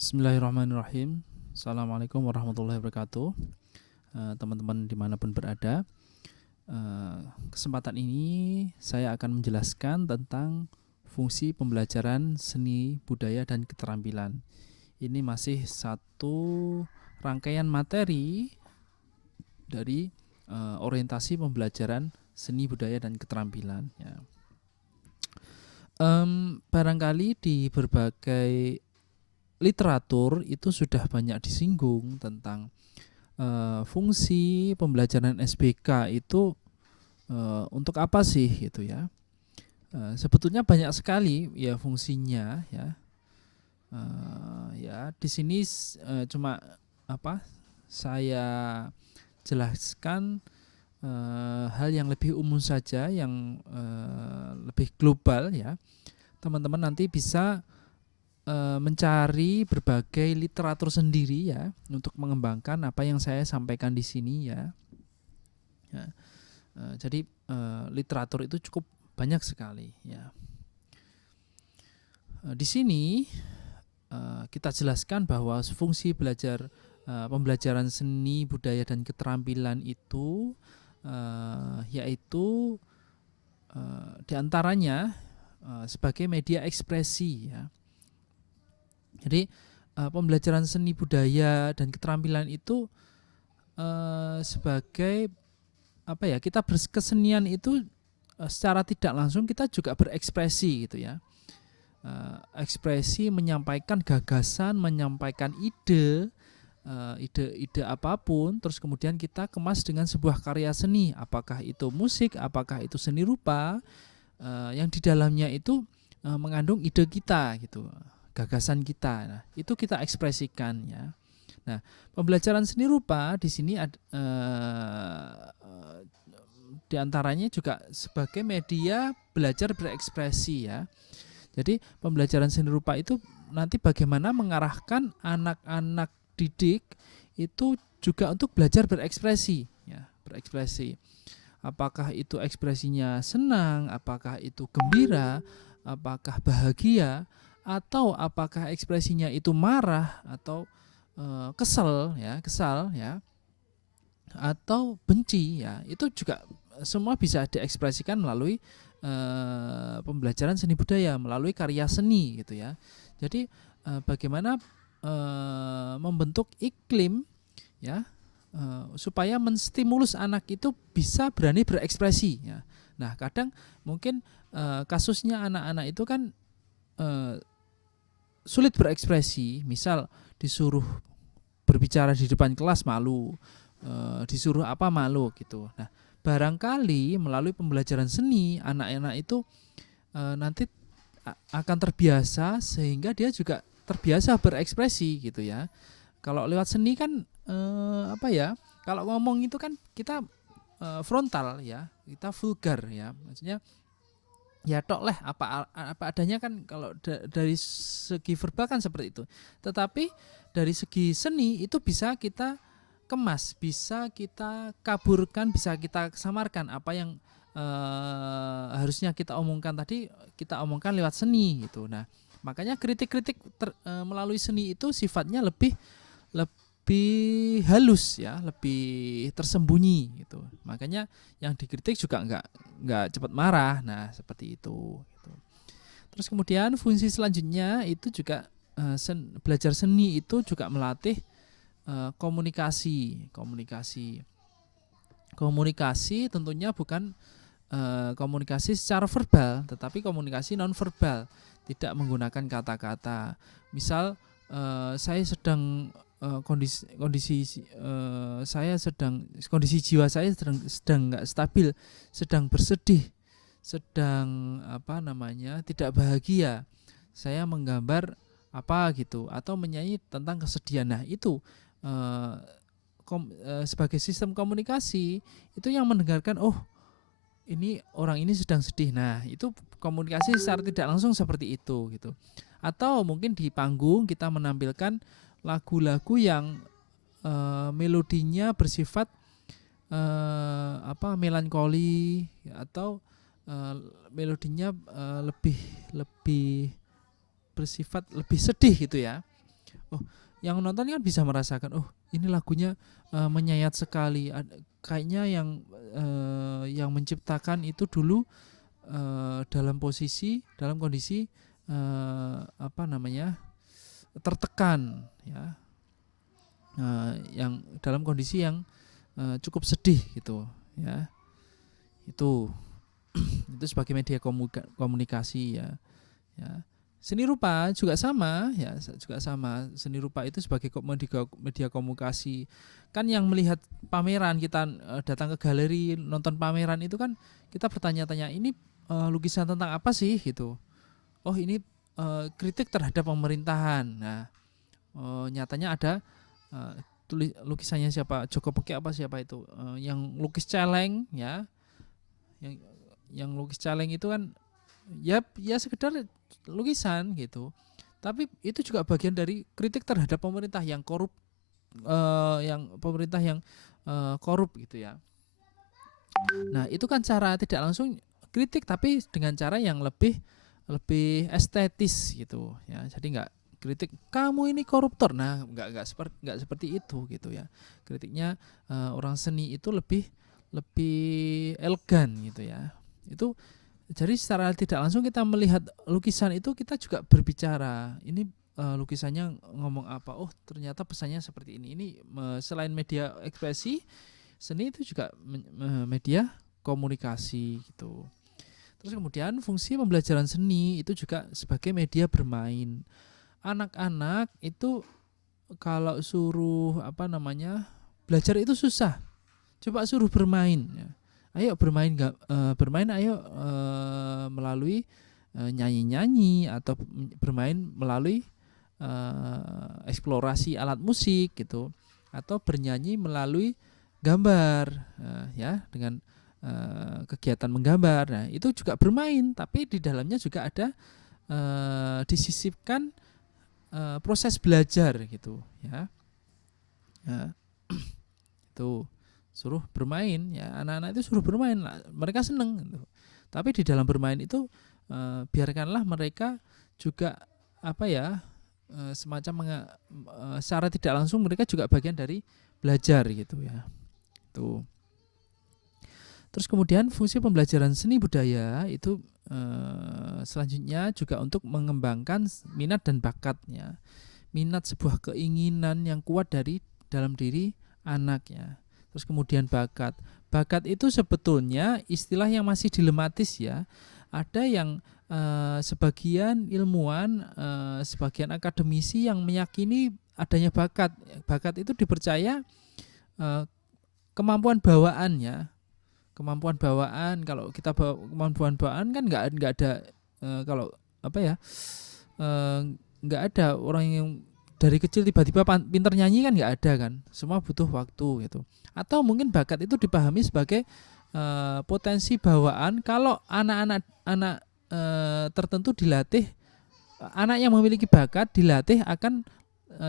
Bismillahirrahmanirrahim. Assalamualaikum warahmatullahi wabarakatuh. Teman-teman dimanapun berada, kesempatan ini saya akan menjelaskan tentang fungsi pembelajaran seni budaya dan keterampilan. Ini masih satu rangkaian materi dari orientasi pembelajaran seni budaya dan keterampilan. Ya. Barangkali di berbagai literatur itu sudah banyak disinggung tentang fungsi pembelajaran SBK itu untuk apa sih gitu ya. Sebetulnya banyak sekali ya fungsinya ya. Ya di sini cuma saya jelaskan hal yang lebih umum saja, yang lebih global ya. Teman-teman nanti bisa mencari berbagai literatur sendiri ya untuk mengembangkan apa yang saya sampaikan di sini ya. Jadi literatur itu cukup banyak sekali ya. Di sini kita jelaskan bahwa fungsi pembelajaran seni budaya dan keterampilan itu yaitu diantaranya sebagai media ekspresi ya. Jadi pembelajaran seni budaya dan keterampilan itu sebagai kita berkesenian itu secara tidak langsung kita juga berekspresi gitu ya. Ekspresi menyampaikan gagasan, menyampaikan ide apapun, terus kemudian kita kemas dengan sebuah karya seni, apakah itu musik, apakah itu seni rupa, yang di dalamnya itu mengandung ide kita gitu, gagasan kita. Nah, itu kita ekspresikan ya. Nah, pembelajaran seni rupa di sini diantaranya juga sebagai media belajar berekspresi ya. Jadi pembelajaran seni rupa itu nanti bagaimana mengarahkan anak-anak didik itu juga untuk belajar berekspresi ya, berekspresi. Apakah itu ekspresinya senang, apakah itu gembira, apakah bahagia, atau apakah ekspresinya itu marah atau kesal ya, atau benci ya. Itu juga semua bisa diekspresikan melalui pembelajaran seni budaya, melalui karya seni gitu ya. Jadi bagaimana membentuk iklim ya, supaya menstimulus anak itu bisa berani berekspresi ya. Nah, kadang mungkin kasusnya anak-anak itu kan sulit berekspresi, misal disuruh berbicara di depan kelas malu, disuruh apa malu gitu. Nah, barangkali melalui pembelajaran seni anak-anak itu nanti akan terbiasa sehingga dia juga terbiasa berekspresi gitu ya. Kalau lewat seni kan kalau ngomong itu kan kita frontal ya, kita vulgar ya, maksudnya ya tok lah apa adanya kan. Kalau dari segi verbal kan seperti itu, tetapi dari segi seni itu bisa kita kemas, bisa kita kaburkan, bisa kita samarkan. Apa yang harusnya kita omongkan tadi, kita omongkan lewat seni gitu. Nah, makanya kritik-kritik melalui seni itu sifatnya lebih halus ya, lebih tersembunyi gitu. Makanya yang dikritik juga nggak cepat marah. Nah, seperti itu gitu. Terus kemudian fungsi selanjutnya itu juga belajar seni itu juga melatih komunikasi tentunya bukan komunikasi secara verbal, tetapi komunikasi non verbal, tidak menggunakan kata-kata. Misal saya sedang kondisi jiwa saya sedang nggak stabil, sedang bersedih, sedang tidak bahagia. Saya menggambar apa gitu atau menyanyi tentang kesedihan. Nah, itu sebagai sistem komunikasi itu yang mendengarkan, oh ini orang ini sedang sedih. Nah, itu komunikasi secara tidak langsung seperti itu gitu. Atau mungkin di panggung kita menampilkan lagu-lagu yang melodinya bersifat melankoli atau melodinya lebih bersifat lebih sedih gitu ya. Oh, yang nonton kan bisa merasakan, oh ini lagunya menyayat sekali. Kayaknya yang menciptakan itu dulu dalam kondisi apa namanya, tertekan ya, yang dalam kondisi yang cukup sedih gitu ya. Itu sebagai media komunikasi ya. Seni rupa juga sama ya, seni rupa itu sebagai media komunikasi. Kan yang melihat pameran, kita datang ke galeri nonton pameran itu kan kita bertanya-tanya, ini lukisan tentang apa sih gitu. Oh ini kritik terhadap pemerintahan. Nah nyatanya ada lukisannya siapa, Joko Peki apa siapa itu, yang lukis celeng ya, yang lukis celeng itu kan ya sekedar lukisan gitu, tapi itu juga bagian dari kritik terhadap pemerintah yang korup, korup gitu ya. Nah itu kan cara tidak langsung kritik, tapi dengan cara yang lebih estetis gitu ya. Jadi nggak kritik kamu ini koruptor, nah nggak seperti itu gitu ya. Kritiknya orang seni itu lebih elegan gitu ya. Itu jadi secara tidak langsung kita melihat lukisan itu, kita juga berbicara, ini lukisannya ngomong apa, oh ternyata pesannya seperti ini. Ini selain media ekspresi, seni itu juga media komunikasi gitu. Terus kemudian fungsi pembelajaran seni itu juga sebagai media bermain. Anak-anak itu kalau suruh belajar itu susah, coba suruh bermain ya. Ayo bermain, ayo melalui nyanyi-nyanyi atau bermain melalui eksplorasi alat musik gitu, atau bernyanyi melalui gambar ya, dengan kegiatan menggambar. Nah itu juga bermain, tapi di dalamnya juga ada disisipkan proses belajar gitu ya. Itu suruh bermain ya, anak-anak itu suruh bermain, mereka seneng gitu. Tapi di dalam bermain itu biarkanlah mereka juga semacam secara tidak langsung mereka juga bagian dari belajar gitu ya. Itu. Terus kemudian fungsi pembelajaran seni budaya itu selanjutnya juga untuk mengembangkan minat dan bakatnya. Minat, sebuah keinginan yang kuat dari dalam diri anak ya. Terus kemudian bakat. Bakat itu sebetulnya istilah yang masih dilematis ya. Ada yang sebagian ilmuwan, sebagian akademisi yang meyakini adanya bakat. Bakat itu dipercaya kemampuan bawaan ya. Kemampuan bawaan, kalau kita kemampuan bawaan kan nggak ada nggak ada orang yang dari kecil tiba-tiba pinter nyanyi kan, nggak ada kan, semua butuh waktu gitu. Atau mungkin bakat itu dipahami sebagai potensi bawaan, kalau anak tertentu dilatih, anak yang memiliki bakat dilatih akan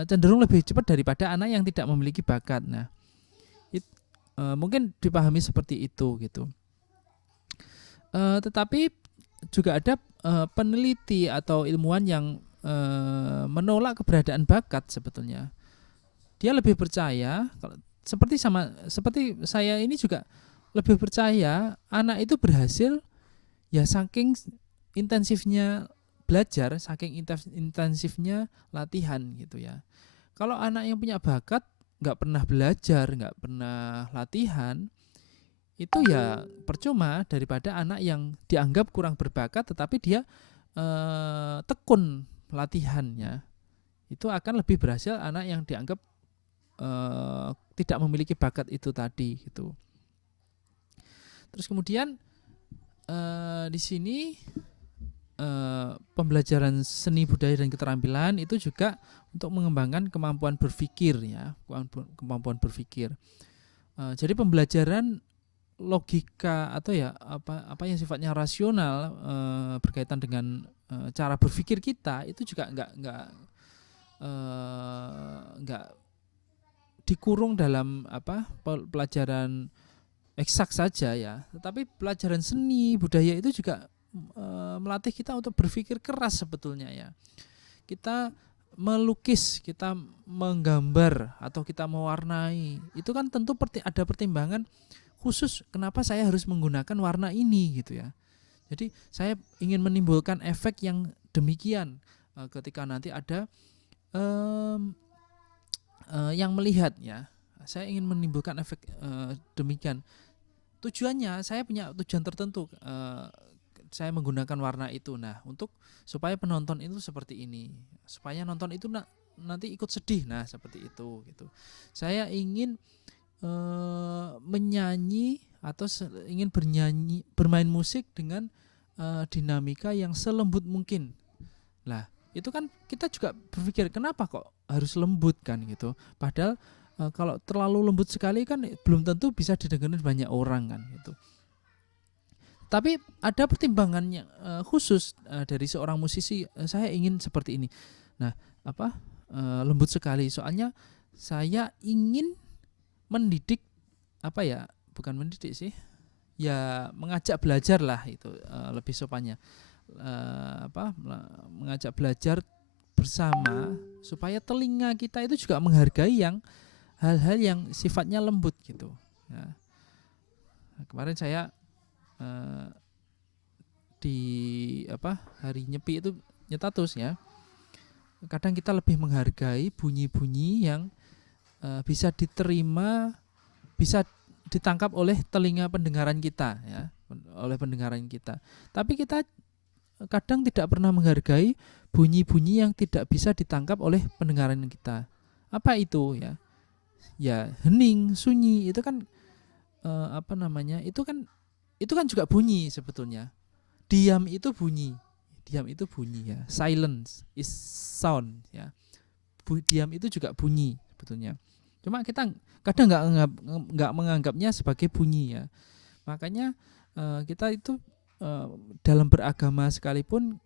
cenderung lebih cepat daripada anak yang tidak memiliki bakat. Nah mungkin dipahami seperti itu gitu. Tetapi juga ada peneliti atau ilmuwan yang menolak keberadaan bakat sebetulnya. Dia lebih percaya, seperti saya ini juga lebih percaya anak itu berhasil ya saking intensifnya belajar, saking intensifnya latihan gitu ya. Kalau anak yang punya bakat nggak pernah belajar, nggak pernah latihan, itu ya percuma, daripada anak yang dianggap kurang berbakat tetapi dia tekun latihannya. Itu akan lebih berhasil anak yang dianggap tidak memiliki bakat itu tadi gitu. Terus kemudian di sini pembelajaran seni budaya dan keterampilan itu juga untuk mengembangkan kemampuan berpikir ya, kemampuan berpikir. Jadi pembelajaran logika atau ya apa yang sifatnya rasional berkaitan dengan cara berpikir kita itu juga nggak dikurung dalam pelajaran eksak saja ya, tetapi pelajaran seni budaya itu juga melatih kita untuk berpikir keras sebetulnya ya. Kita melukis, kita menggambar atau kita mewarnai, itu kan tentu ada pertimbangan khusus kenapa saya harus menggunakan warna ini gitu ya. Jadi saya ingin menimbulkan efek yang demikian ketika nanti ada yang melihat ya. Saya ingin menimbulkan efek demikian. Tujuannya saya punya tujuan tertentu. Saya menggunakan warna itu. Nah, untuk supaya penonton itu seperti ini, supaya nonton itu nanti ikut sedih. Nah, seperti itu gitu. Saya ingin menyanyi atau ingin bermain musik dengan dinamika yang selembut mungkin. Lah, itu kan kita juga berpikir kenapa kok harus lembut kan gitu. Padahal kalau terlalu lembut sekali kan belum tentu bisa didengar banyak orang kan gitu. Tapi ada pertimbangannya khusus dari seorang musisi, saya ingin seperti ini. Nah, lembut sekali. Soalnya saya ingin mendidik bukan mendidik sih. Ya mengajak belajar lah itu lebih sopannya. Mengajak belajar bersama supaya telinga kita itu juga menghargai yang hal-hal yang sifatnya lembut gitu. Nah, kemarin saya di hari Nyepi itu nyetatus ya. Kadang kita lebih menghargai bunyi-bunyi yang bisa diterima, bisa ditangkap oleh telinga pendengaran kita ya, oleh pendengaran kita. Tapi kita kadang tidak pernah menghargai bunyi-bunyi yang tidak bisa ditangkap oleh pendengaran kita. Apa itu ya? Ya hening, sunyi itu kan itu kan juga bunyi sebetulnya. Diam itu bunyi ya. Silence is sound ya. Diam itu juga bunyi sebetulnya. Cuma kita kadang nggak menganggapnya sebagai bunyi ya. Makanya kita itu dalam beragama sekalipun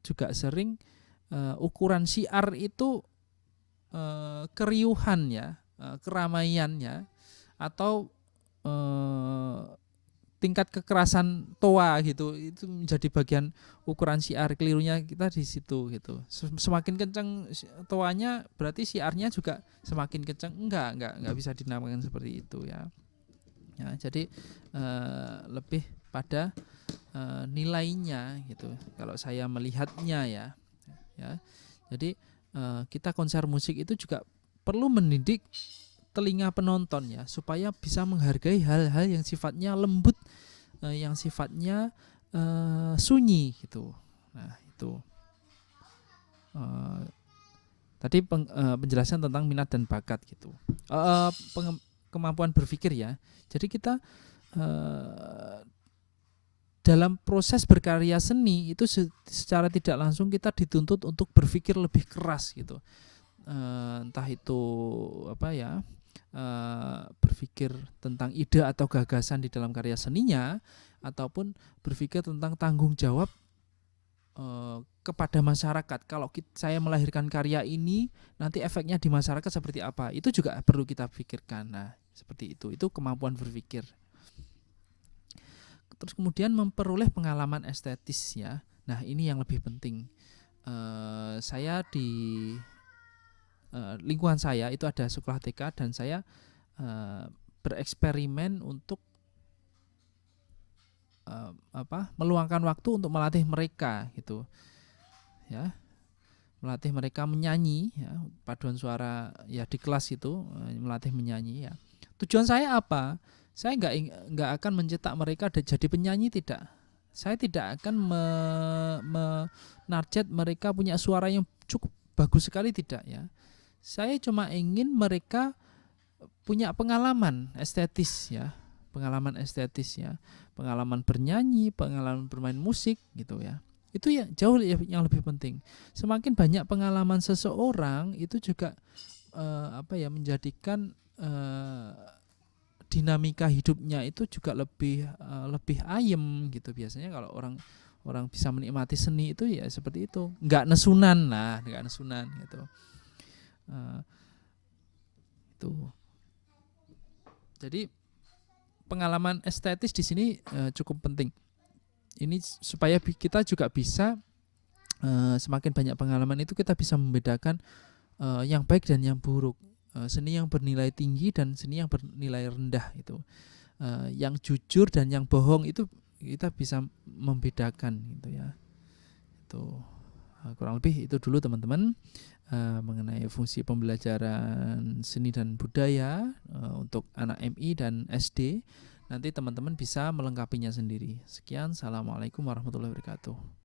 juga sering ukuran syiar itu keriuhan ya, keramaiannya atau tingkat kekerasan toa gitu, itu menjadi bagian ukuran syiar. Kelirunya kita di situ gitu. Semakin kencang toanya berarti syiarnya juga semakin kencang. Enggak bisa dinamakan seperti itu ya. Ya, jadi lebih pada nilainya gitu. Kalau saya melihatnya ya. Jadi kita konser musik itu juga perlu mendidik telinga penonton ya, supaya bisa menghargai hal-hal yang sifatnya lembut, yang sifatnya sunyi gitu. Nah itu tadi penjelasan tentang minat dan bakat gitu. Kemampuan berpikir ya. Jadi kita dalam proses berkarya seni itu secara tidak langsung kita dituntut untuk berpikir lebih keras gitu. Entah itu berpikir tentang ide atau gagasan di dalam karya seninya, ataupun berpikir tentang tanggung jawab kepada masyarakat. Kalau saya melahirkan karya ini, nanti efeknya di masyarakat seperti apa, itu juga perlu kita pikirkan. Nah seperti itu kemampuan berpikir. Terus kemudian memperoleh pengalaman estetis ya. Nah ini yang lebih penting. Saya di lingkungan saya itu ada sekolah TK, dan saya bereksperimen untuk meluangkan waktu untuk melatih mereka gitu ya, melatih mereka menyanyi ya, paduan suara ya di kelas itu, melatih menyanyi ya. Tujuan saya apa? Saya nggak akan mencetak mereka jadi penyanyi, tidak. Saya tidak akan menarget mereka punya suara yang cukup bagus sekali, tidak ya. Saya cuma ingin mereka punya pengalaman estetis ya, pengalaman bernyanyi, pengalaman bermain musik gitu ya. Itu ya jauh yang lebih penting. Semakin banyak pengalaman seseorang itu juga menjadikan dinamika hidupnya itu juga lebih ayem gitu. Biasanya kalau orang bisa menikmati seni itu ya seperti itu, nggak nesunan gitu. Itu. Jadi pengalaman estetis di sini cukup penting. Ini supaya kita juga bisa semakin banyak pengalaman itu kita bisa membedakan yang baik dan yang buruk, seni yang bernilai tinggi dan seni yang bernilai rendah itu, yang jujur dan yang bohong itu kita bisa membedakan gitu ya. Itu kurang lebih itu dulu teman-teman, mengenai fungsi pembelajaran seni dan budaya untuk anak MI dan SD. Nanti teman-teman bisa melengkapinya sendiri. Sekian, assalamualaikum warahmatullahi wabarakatuh.